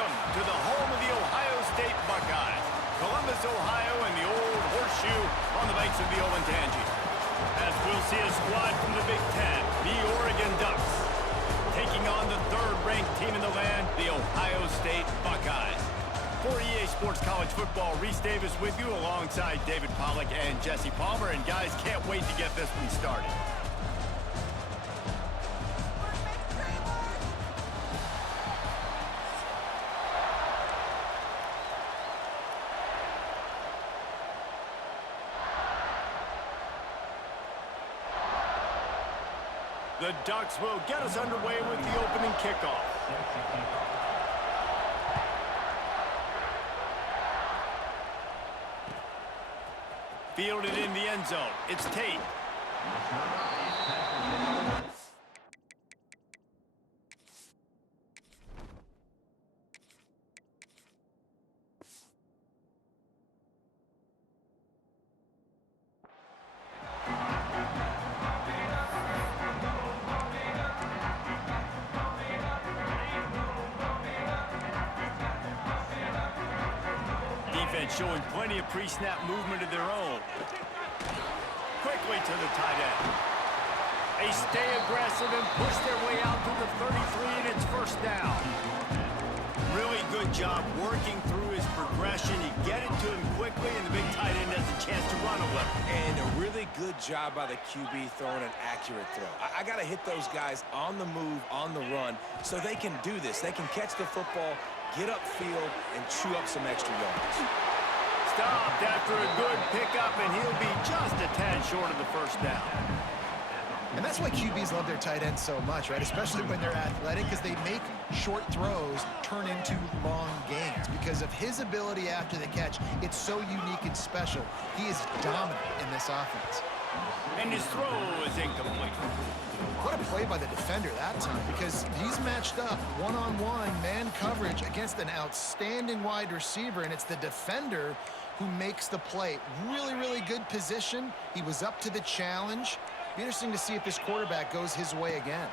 Welcome to the home of the Ohio State Buckeyes, Columbus, Ohio, and the old horseshoe on the banks of the Olentangy. As we'll see a squad from the Big Ten, the Oregon Ducks, taking on the third-ranked team in the land, the Ohio State Buckeyes. For EA Sports College Football, Reese Davis with you alongside David Pollack and Jesse Palmer. And guys, can't wait to get this one started. The Ducks will get us underway with the opening kickoff. Fielded in the end zone. It's Tate. Defense showing plenty of pre-snap movement of their own. Quickly to the tight end. They stay aggressive and push their way out to the 33, and it's first down. Really good job working through his progression. You get it to him quickly, and the big tight end has a chance to run a little. And a really good job by the QB throwing an accurate throw. I got to hit those guys on the move, on the run, so they can do this. They can catch the football, get upfield, and chew up some extra yards. Stopped after a good pickup, and he'll be just a tad short of the first down. And that's why QBs love their tight ends so much, right? Especially when they're athletic, because they make short throws turn into long gains. Because of his ability after the catch, it's so unique and special. He is dominant in this offense. And his throw is incomplete. What a play by the defender that time, because he's matched up one-on-one man coverage against an outstanding wide receiver, and it's the defender who makes the play. Really, really good position. He was up to the challenge. Be interesting to see if this quarterback goes his way again.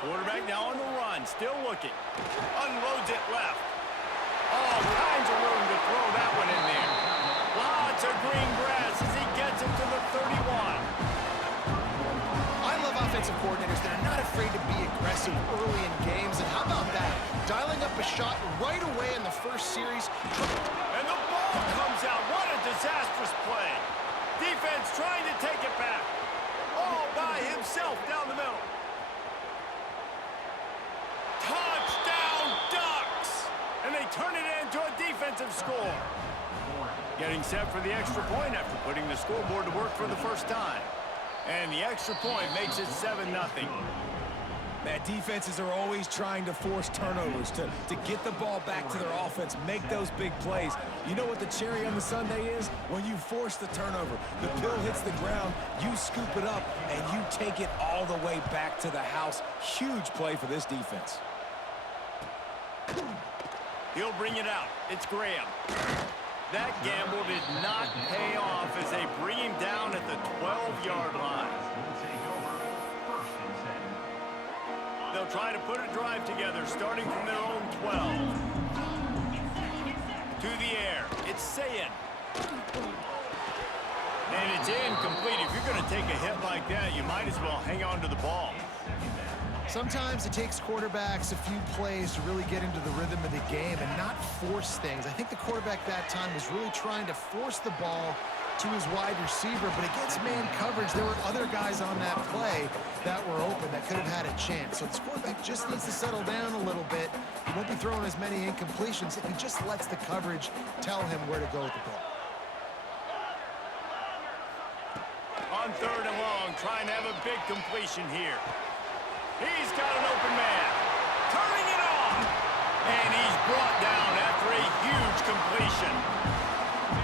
Quarterback now on the run, still looking. Unloads it left. All kinds of room to throw that one in there. Lots of green grass as he gets it to the 31. I love offensive coordinators that are not afraid to be aggressive early in games. And how about that? Dialing up a shot right away in the first series. And the ball comes out. What a disastrous play. Defense trying to take it back. All by himself down the middle. Touchdown, Ducks! And they turn it into a defensive score. Getting set for the extra point after putting the scoreboard to work for the first time. And the extra point makes it 7-0. Man, defenses are always trying to force turnovers to get the ball back to their offense, make those big plays. You know what the cherry on the sundae is? When you force the turnover, the pill hits the ground, you scoop it up, and you take it all the way back to the house. Huge play for this defense. He'll bring it out. It's Graham. That gamble did not pay off as they bring him down at the 12-yard line. They'll try to put a drive together, starting from their own 12. To the air. It's Sayin. And it's incomplete. If you're going to take a hit like that, you might as well hang on to the ball. Sometimes it takes quarterbacks a few plays to really get into the rhythm of the game and not force things. I think the quarterback that time was really trying to force the ball to his wide receiver, but against man coverage, there were other guys on that play that were open that could have had a chance. So this quarterback just needs to settle down a little bit. He won't be throwing as many incompletions if he just lets the coverage tell him where to go with the ball. On third and long, trying to have a big completion here. He's got an open man. Turning it on. And he's brought down after a huge completion.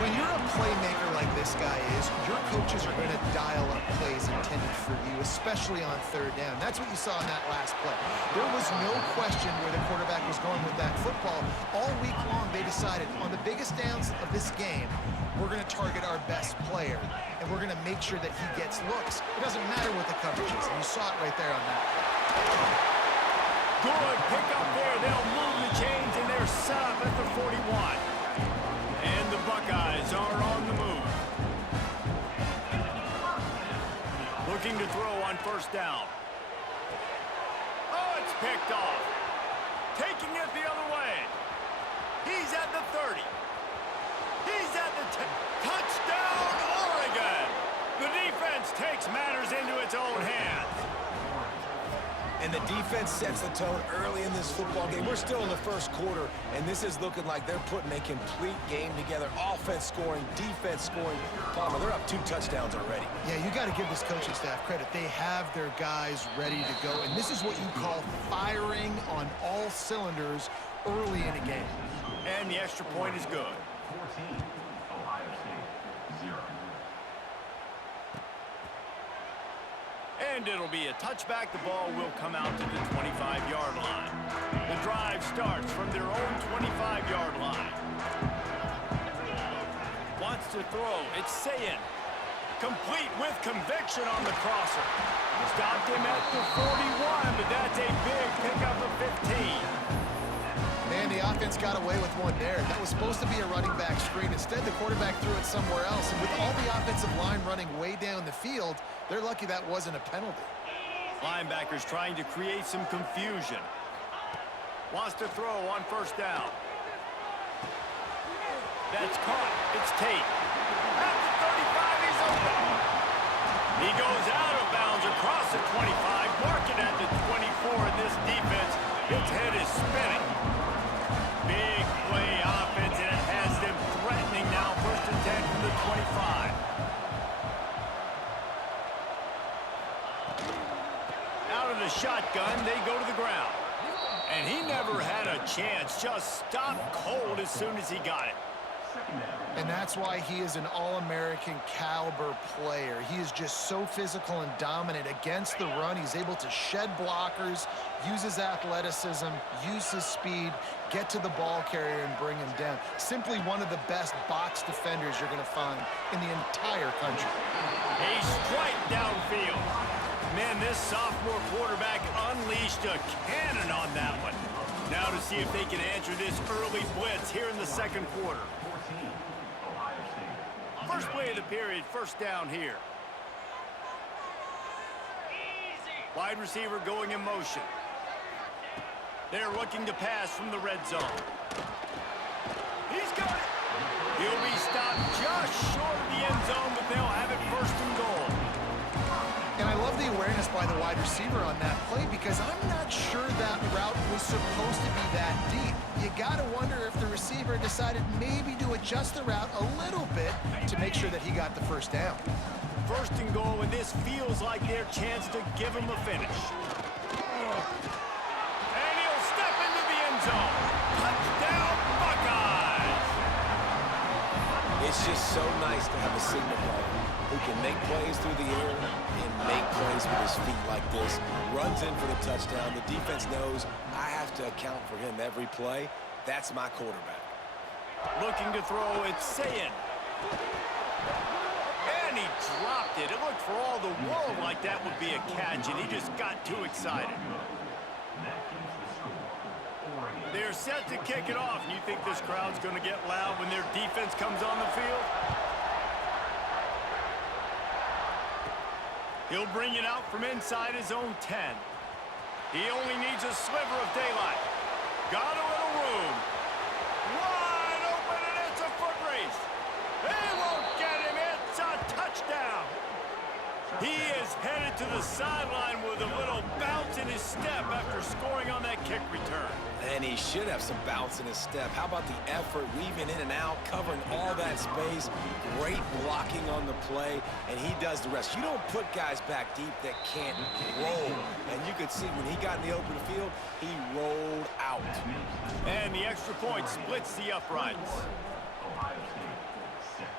When you're a playmaker like this guy is, your coaches are going to dial up plays intended for you, especially on third down. That's what you saw in that last play. There was no question where the quarterback was going with that football. All week long, they decided on the biggest downs of this game, we're going to target our best player, and we're going to make sure that he gets looks. It doesn't matter what the coverage is, and you saw it right there on that. Good pickup there. They'll move the chains, and they're set up at the 41. And the Buckeyes are on the move. Looking to throw on first down. Oh, it's picked off. Taking it the other way. He's at the 30. He's at the 10. Touchdown, Oregon! The defense takes matters into its own hands. And the defense sets the tone early in this football game. We're still in the first quarter, and this is looking like they're putting a complete game together. Offense scoring, defense scoring. Palmer, they're up 2 touchdowns already. Yeah, you got to give this coaching staff credit. They have their guys ready to go, and this is what you call firing on all cylinders early in a game. And the extra point is good. 14, Ohio State, 0. And it'll be a touchback. The ball will come out to the 25-yard line. The drive starts from their own 25-yard line. Wants to throw. It's Sayin. Complete with conviction on the crosser. Stopped him at the 41, but that's a big pickup of 15. Man, the offense got away with one there. That was supposed to be a running back screen. Instead, the quarterback threw it somewhere else. And with all the offensive line running way down the field, they're lucky that wasn't a penalty. Linebackers trying to create some confusion. Wants to throw on first down. That's caught. It's Tate. At the 35, he's open. He goes out of bounds across the 25. Marking at the 24 in this defense. Its head is spinning. Big play offense, and it has them threatening now. First and 10 from the 25. Out of the shotgun, they go to the ground. And he never had a chance. Just stopped cold as soon as he got it. And that's why he is an All-American caliber player. He is just so physical and dominant against the run. He's able to shed blockers, use his athleticism, use his speed, get to the ball carrier and bring him down. Simply one of the best box defenders you're going to find in the entire country. A strike downfield. Man, this sophomore quarterback unleashed a cannon on that one. Now to see if they can answer this early blitz here in the second quarter. 14, Ohio State. First play of the period, first down here. Wide receiver going in motion. They're looking to pass from the red zone. He's got it. He'll be stopped just short of the end zone, but they'll have it first and goal. And I love the awareness by the wide receiver on that play because I'm not sure that route was supposed to be that deep. You got to wonder if the receiver decided maybe to adjust the route a little bit to make sure that he got the first down. First and goal, and this feels like their chance to give him a finish. And he'll step into the end zone. Touchdown, Buckeyes! It's just so nice to have a signal player who can make plays through the air and make plays with his feet like this. Runs in for the touchdown. The defense knows I have to account for him every play. That's my quarterback. Looking to throw, it's Sayin. And he dropped it. It looked for all the world like that would be a catch, and he just got too excited. They're set to kick it off. You think this crowd's going to get loud when their defense comes on the field? He'll bring it out from inside his own 10. He only needs a sliver of daylight. Got a little room. Wide open, and it's a foot race. They won't get him. It's a touchdown. He is headed to the sideline with a little bounce in his step after scoring on that kick return. And he should have some bounce in his step. How about the effort, weaving in and out, covering all that space, great blocking on the play, and he does the rest. You don't put guys back deep that can't roll. And you could see when he got in the open field, he rolled out. And the extra point splits the uprights. Ohio State, 6.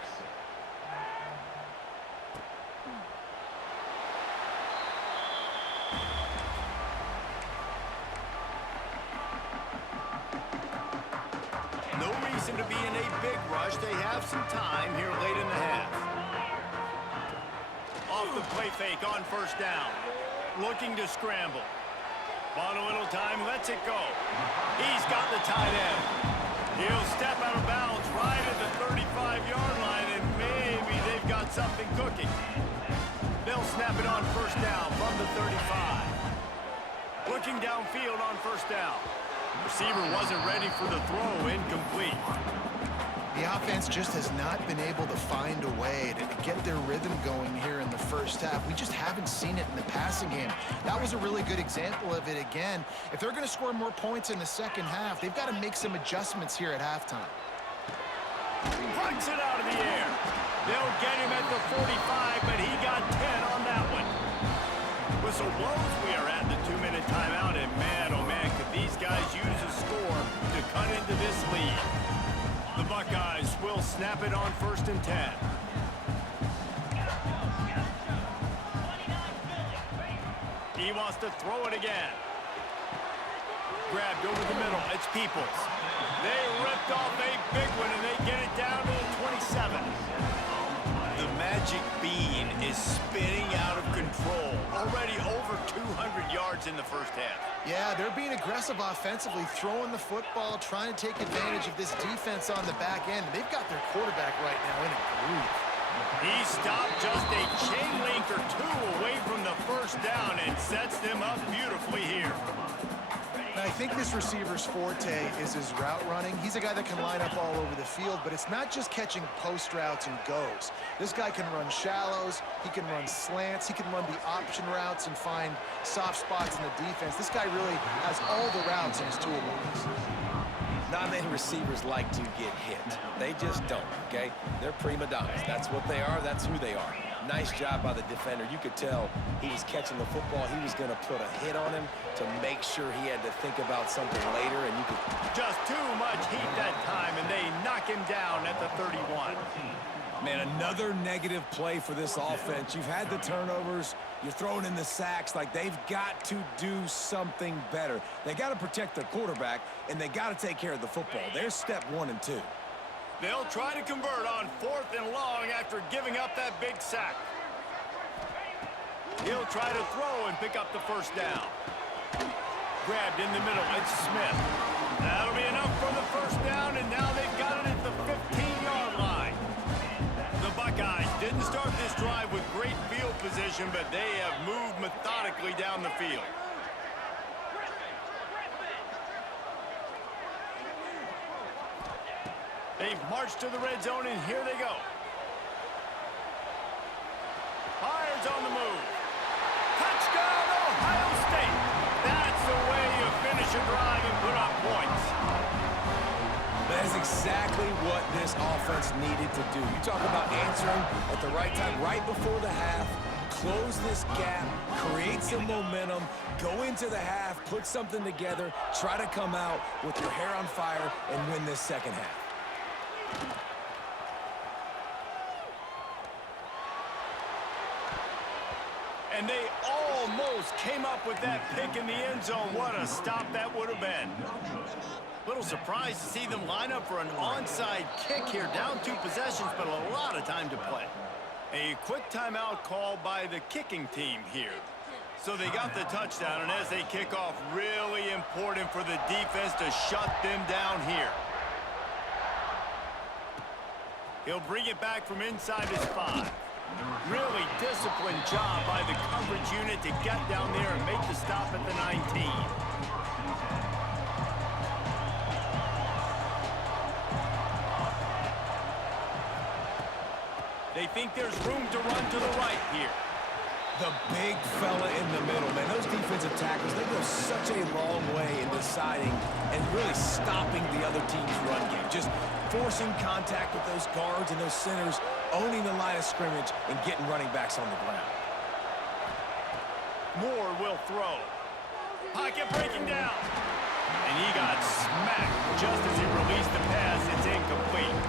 No reason to be in a big rush. They have some time here late in the half. Off the play fake on first down. Looking to scramble. Bought a little time, lets it go. He's got the tight end. He'll step out of bounds right at the 35-yard line, and maybe they've got something cooking. They'll snap it on first down from the 35. Looking downfield on first down. Receiver wasn't ready for the throw, incomplete. The offense just has not been able to find a way to get their rhythm going here in the first half. We just haven't seen it in the passing game. That was a really good example of it again. If they're going to score more points in the second half, they've got to make some adjustments here at halftime. Plucks it out of the air. They'll get him at the 45, but he got 10 on that one. Whistle blows, we are at the 2-minute timeout, and man, oh man, could these guys use a score to cut into this lead. The Buckeyes will snap it on first and 10. He wants to throw it again. Grabbed over the middle. It's Peoples. They ripped off a big one, and they get it down to the 27. The magic bean is spinning out of control. Already over 200 yards in the first half. Yeah, they're being aggressive offensively, throwing the football, trying to take advantage of this defense on the back end. They've got their quarterback right now in a groove. He stopped just a chain link or two away from the first down and sets them up beautifully here. And I think this receiver's forte is his route running. He's a guy that can line up all over the field, but it's not just catching post routes and goes. This guy can run shallows, he can run slants, he can run the option routes and find soft spots in the defense. This guy really has all the routes in his toolbox. Not many receivers like to get hit. They just don't, okay? They're prima donnas. That's what they are. That's who they are. Nice job by the defender. You could tell he was catching the football. He was going to put a hit on him to make sure he had to think about something later, and you could... Just too much heat that time, and they knock him down at the 31. Man, another negative play for this offense. You've had the turnovers. You're throwing in the sacks. Like, they've got to do something better. They got to protect their quarterback, and they got to take care of the football. There's step 1 and 2. They'll try to convert on 4th and long after giving up that big sack. He'll try to throw and pick up the first down. Grabbed in the middle. It's Smith. That'll be enough for the first down, and now they've got it at the 15-yard line. The Buckeyes didn't start this drive with great field position, but they have moved methodically down the field. They've marched to the red zone, and here they go. Fires on the move. Touchdown, Ohio State. That's the way you finish a drive and put up points. That is exactly what this offense needed to do. You talk about answering at the right time, right before the half, close this gap, create some momentum, go into the half, put something together, try to come out with your hair on fire and win this second half. And they almost came up with that pick in the end zone. What a stop that would have been. Little surprised to see them line up for an onside kick here. Down 2 possessions, but a lot of time to play. A quick timeout called by the kicking team here. So they got the touchdown, and as they kick off, really important for the defense to shut them down here. He'll bring it back from inside his 5. Really disciplined job by the coverage unit to get down there and make the stop at the 19. They think there's room to run to the right here. The big fella in the middle, man. Those defensive tackles, they go such a long way in deciding and really stopping the other team's run game. Just forcing contact with those guards and those centers, owning the line of scrimmage, and getting running backs on the ground. Moore will throw. Pocket breaking down. And he got smacked just as he released the pass. It's incomplete.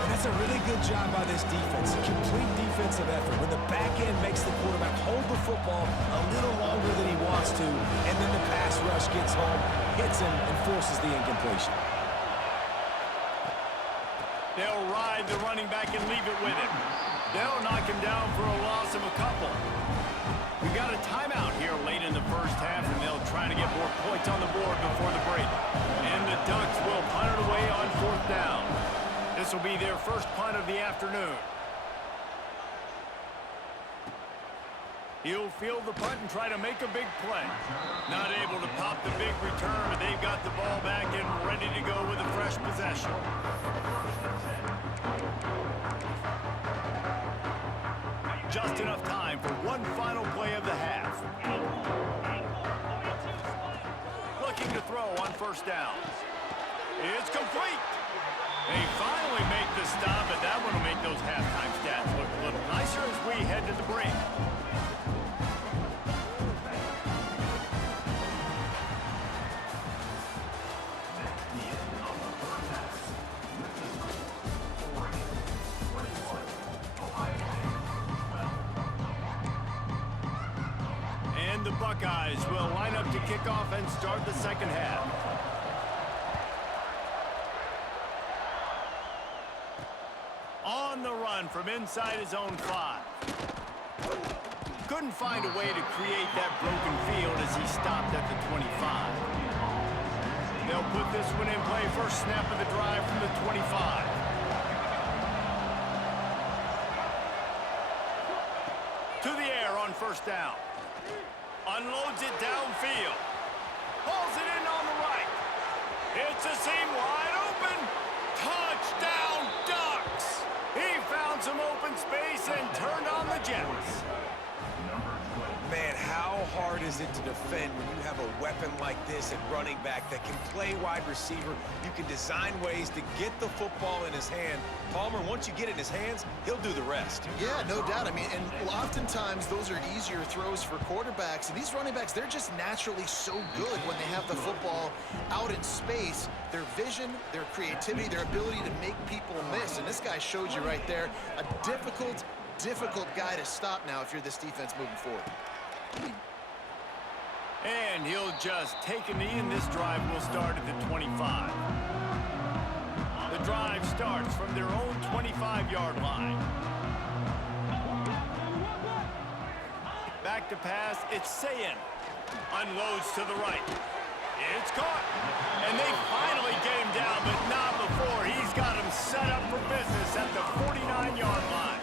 And that's a really good job by this defense. A complete defensive effort. When the back end makes the quarterback hold the football a little longer than he wants to, and then the pass rush gets home, hits him, and forces the incompletion. They'll ride the running back and leave it with him. They'll knock him down for a loss of a couple. We've got a timeout here late in the first half, and they'll try trying to get more points on the board before the break. And the Ducks will punt it away on 4th down. This will be their first punt of the afternoon. He'll field the punt and try to make a big play. Not able to pop the big return, but they've got the ball back and ready to go with a fresh possession. Just enough time for one final play of the half. Looking to throw on 1st down. It's complete. They finally make the stop, but that one will make those halftime stats look a little nicer as we head to the break. And the Buckeyes will line up to kick off and start the second half. On the run from inside his own 5. Couldn't find a way to create that broken field as he stopped at the 25. They'll put this one in play. First snap of the drive from the 25. To the air on 1st down. Unloads it downfield. Hauls it in on the right. It's a seam wide open. Touchdown, Ducks! He found some open space and turned on the Jets. Man, how hard is it to defend when you have a weapon like this at running back that can play wide receiver? You can design ways to get the football in his hand. Palmer, once you get it in his hands, he'll do the rest. Yeah, no doubt. I mean, and oftentimes those are easier throws for quarterbacks. And these running backs, they're just naturally so good when they have the football out in space. Their vision, their creativity, their ability to make people miss. And this guy showed you right there, a difficult guy to stop now if you're this defense moving forward. And he'll just take a knee, and this drive will start at the 25. The drive starts from their own 25-yard line. Back to pass, it's Sayin. Unloads to the right. It's caught. And they finally get him down, but not before. He's got him set up for business at the 49-yard line.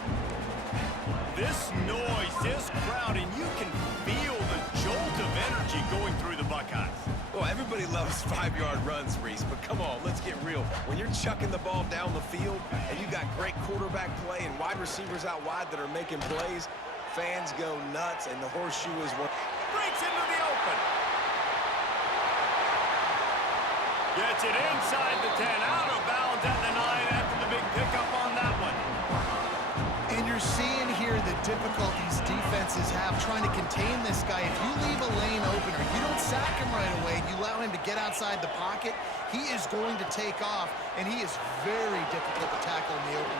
This noise, this crowd, and you can feel the jolt of energy going through the Buckeyes. Well, everybody loves 5-yard runs, Reese, but come on, let's get real. When you're chucking the ball down the field and you got great quarterback play and wide receivers out wide that are making plays, fans go nuts, and the horseshoe is one. Breaks into the open. Gets it inside the 10, out of bounds at the 9 after the big pickup on that one. And you're seeing here the difficulties defenses have trying to contain this guy. If you leave a lane open or you don't sack him right away, you allow him to get outside the pocket, he is going to take off, and he is very difficult to tackle in the open.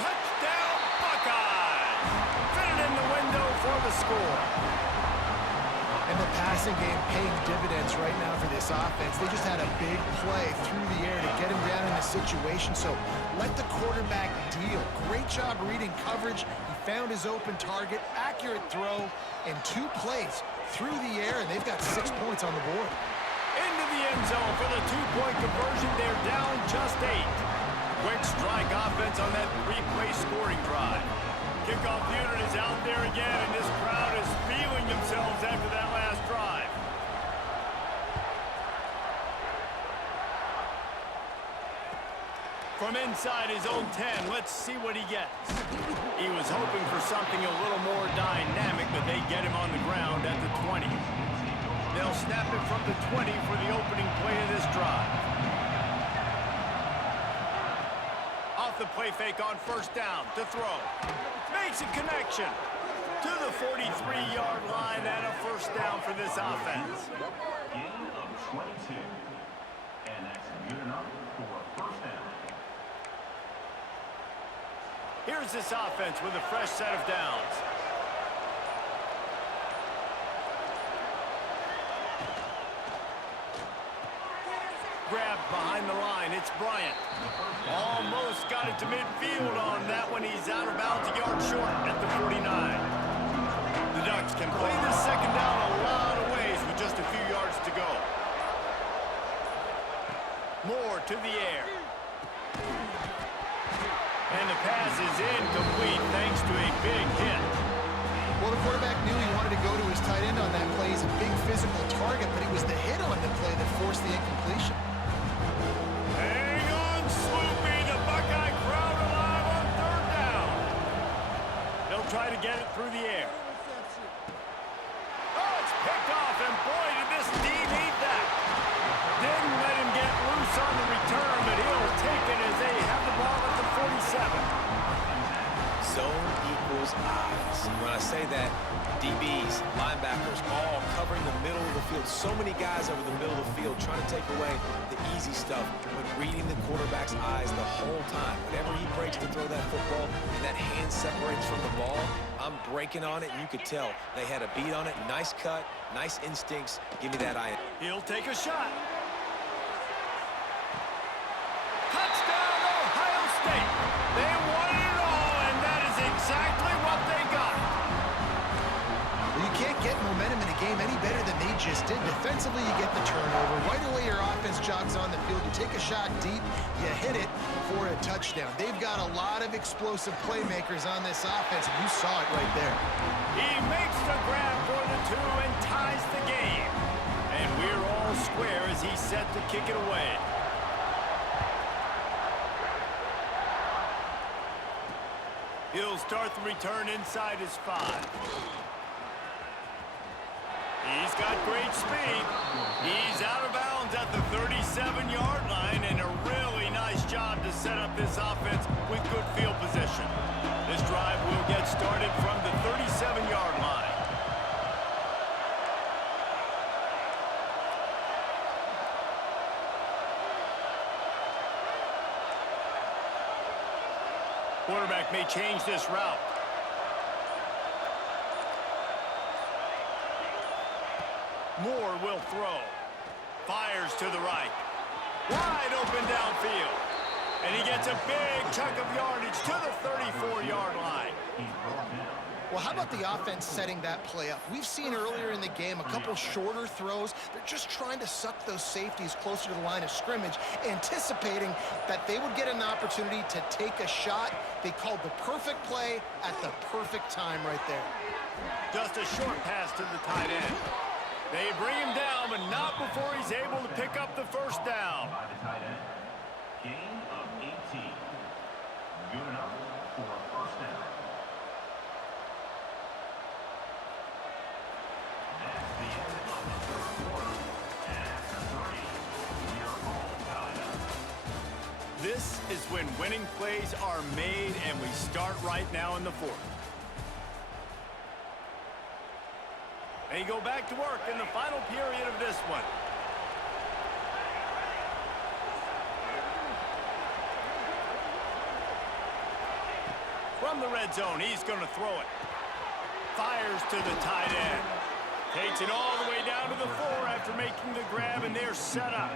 Touchdown, Buckeyes! Fitted in the window for the score. And the passing game paying dividends right now for this offense. They just had a big play through the air to get him down in a situation. So let the quarterback deal. Great job reading coverage. He found his open target, accurate throw, and 2 plays through the air, and they've got 6 points on the board. Into the end zone for the 2-point conversion. They're down just 8. Quick strike offense on that 3-play scoring drive. Kickoff unit is out there again, and this crowd is feeling themselves after that last drive. From inside his own 10, let's see what he gets. He was hoping for something a little more dynamic, but they get him on the ground at the 20. They'll snap it from the 20 for the opening play of this drive. Off the play fake on 1st down to throw. Makes a connection to the 43-yard line and a 1st down for this offense. Gain of 22. And that's good enough for 1st down. Here's this offense with a fresh set of downs. Grabbed behind the line, it's Bryant. Almost got it to midfield on that one. He's out of bounds, a yard short at the 49. The Ducks can play this second down a lot of ways with just a few yards Moore to the air. And the pass is incomplete thanks to a big hit. Well, the quarterback knew he wanted to go to his tight end on that play. He's a big physical target, but it was the hit on the play that forced the incompletion. Hang on, Sloopy. The Buckeye crowd alive on third down. They'll try to get it through the air. Oh, it's picked off, and boy, did this D need that. Didn't let him get loose on the return, but he'll take it as they have the ball at the 47. Zone equals eyes. When I say that, DBs, linebackers, all covering the middle of the field. So many guys over the middle of the field trying to take away the easy stuff, but reading the quarterback's eyes the whole time. Whenever he breaks to throw that football and that hand separates from the ball, I'm breaking on it, and you could tell they had a beat on it. Nice cut, nice instincts. Give me that eye. He'll take a shot. Touchdown, Ohio State. They wanted it all, and that is exactly what they got. Well, you can't get momentum in a game any better than they just did. Defensively, you get the turnover. Right away, your offense jogs on the field. You take a shot deep, you hit it for a touchdown. They've got a lot of explosive playmakers on this offense, and you saw it right there. He makes the grab for the two and ties the game. And we're all square as he's set to kick it away. He'll start the return inside his 5. He's got great speed. He's out of bounds at the 37-yard line, and a really nice job to set up this offense with good field position. This drive will get started from the 37-yard line. Quarterback may change this route. Moore will throw. Fires to the right. Wide open downfield. And he gets a big chunk of yardage to the 34-yard line. Well, how about the offense setting that play up? We've seen earlier in the game a couple shorter throws. They're just trying to suck those safeties closer to the line of scrimmage, anticipating that they would get an opportunity to take a shot. They called the perfect play at the perfect time right there. Just a short pass to the tight end. They bring him down, but not before he's able to pick up the first down. By the tight end. Gain of 18. Good enough for a first down. That's the end of the third quarter. And after 30, we are all tied up. This is when winning plays are made, and we start right now in the fourth. They go back to work in the final period of this one. From the red zone, he's going to throw it. Fires to the tight end. Takes it all the way down to the 4 after making the grab, and they're set up.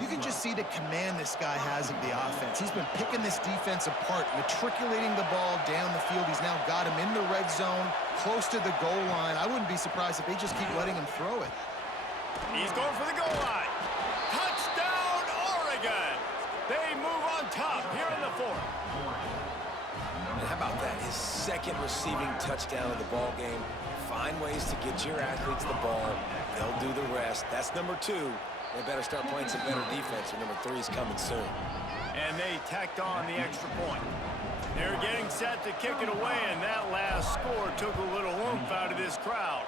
You can just see the command this guy has of the offense. He's been picking this defense apart, matriculating the ball down the field. He's now got him in the red zone, close to the goal line. I wouldn't be surprised if they just keep letting him throw it. He's going for the goal line. Touchdown, Oregon! They move on top here in the 4th. And how about that? His second receiving touchdown of the ball game. Find ways to get your athletes the ball. They'll do the rest. That's number 2. They better start playing some better defense, or number 3 is coming soon. And they tacked on the extra point. They're getting set to kick it away, and that last score took a little oomph out of this crowd.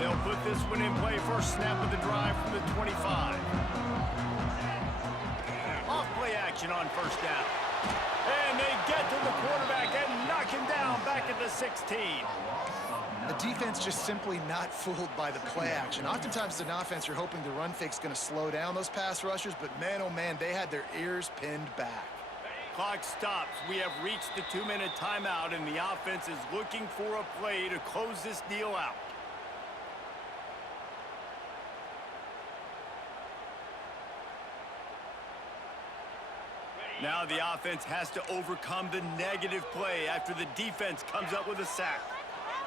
They'll put this one in play. First snap of the drive from the 25. Off play action on first down. And they get to the quarterback and knock him down back at the 16. The defense just simply not fooled by the play action. Oftentimes, as an offense, you're hoping the run fake's going to slow down those pass rushers, but man, oh man, they had their ears pinned back. Clock stops. We have reached the 2-minute timeout, and the offense is looking for a play to close this deal out. Now the offense has to overcome the negative play after the defense comes up with a sack.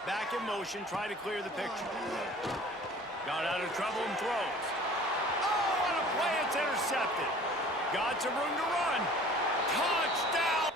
Back in motion, try to clear the picture. Got out of trouble and throws. Oh, what a play, it's intercepted. Got some room to run. Touchdown,